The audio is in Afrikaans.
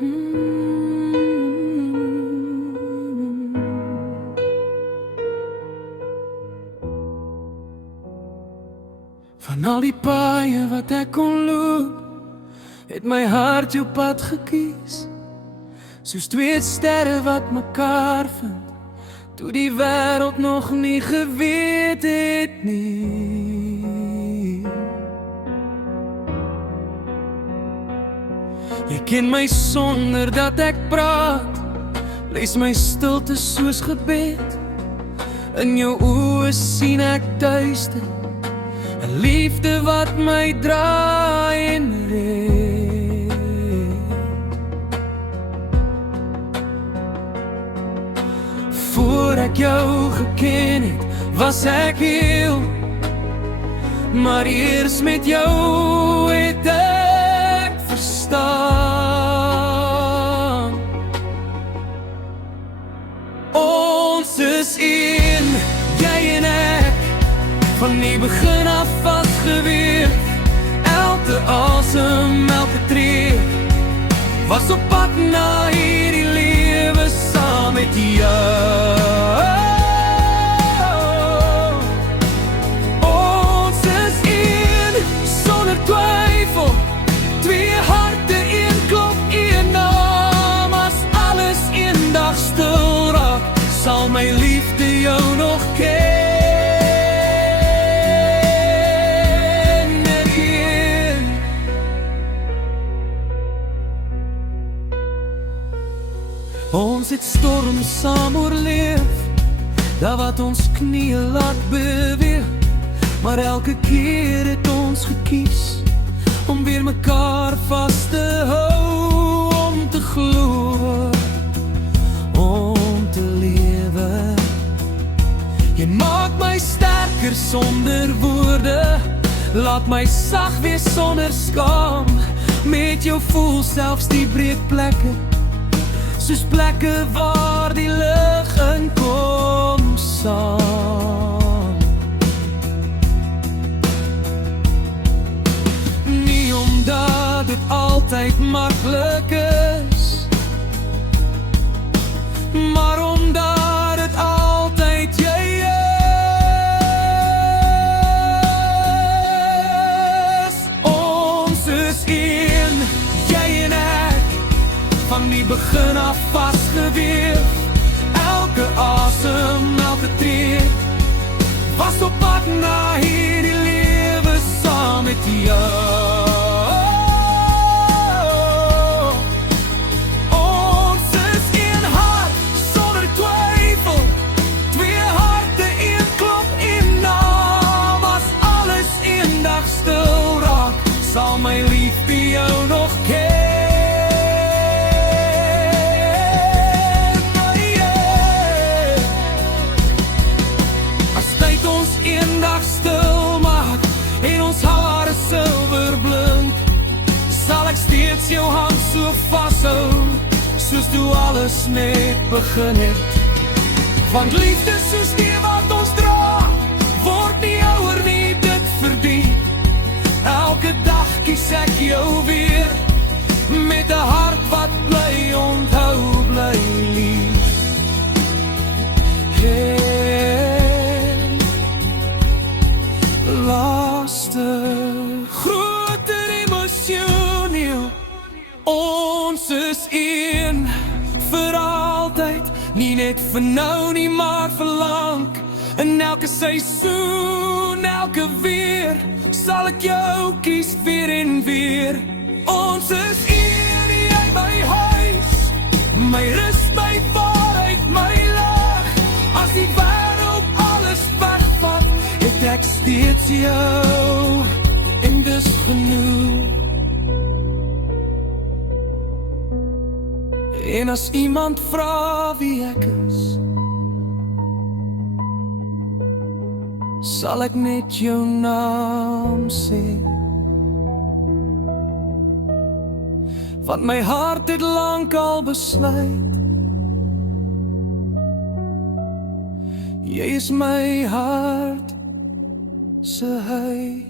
Van al die paaie wat ek kon loop, het my hart jou pad gekies. Soos twee sterre wat mekaar vind, toe die wêreld nog nie geweet het nie. Jy ken my sonder dat ek praat, lees my stilte soos gebed. In jou oë sien ek duister, 'n liefde wat my draai en red. Voor ek jou geken het, was ek heel, maar eers met jou het ek verstaan. Ons is een, jy en ek, van die begin af vastgeweer. Elke asem, elke tree, was op pad na hierdie lewe saam met jou. Ons is een, sonder twyfel, twee harte, een klop, een naam. As alles eendag stil raak, sal my liefde jou nog ken. Ons het storms saam oorleef, dat wat ons knieë laat beweeg. Maar elke keer het ons gekies om weer mekaar vast te hou, om te glo, om te lewe. Jy maak my sterker sonder woorde, laat my sag wees sonder skaam. Met jou voel selfs die breekplekke, soos plekke waar die lig in kom saam. Nie omdat dit altyd maklik is, maar omdat dit altyd jy is. Ons is een, jy en ek, van die begin af vastgeweer. Elke asem, elke tree, was op pad na hierdie lewe saam met jou. Ons is een hart, sonder twyfel, twee harte, een klop, een naam. As alles eendag stil raak, sal my liefde jou nog ken. Eendag stil maak en ons hare silwer blink, sal ek steeds jou hand so vashou, soos toe alles net begin het. Want liefde soos die wat ons dra, word nie ouer nie, dit verdien. Elke dag kies ek jou weer, met 'n hart wat bly onthou, bly lief. Groter emosioneel. Ons is een, vir altyd, nie net vir nou nie, maar vir lank. In elke seisoen, elke weer, sal ek jou kies weer en weer. Ons is een, jy my huis, my rus, my waarheid, my lag. As die wêreld alles wegvat, het ek steeds jou, en dis genoeg. En as iemand vra wie ek is, sal ek net jou naam sê. Want my hart het lank al besluit, jy is my hart se huis.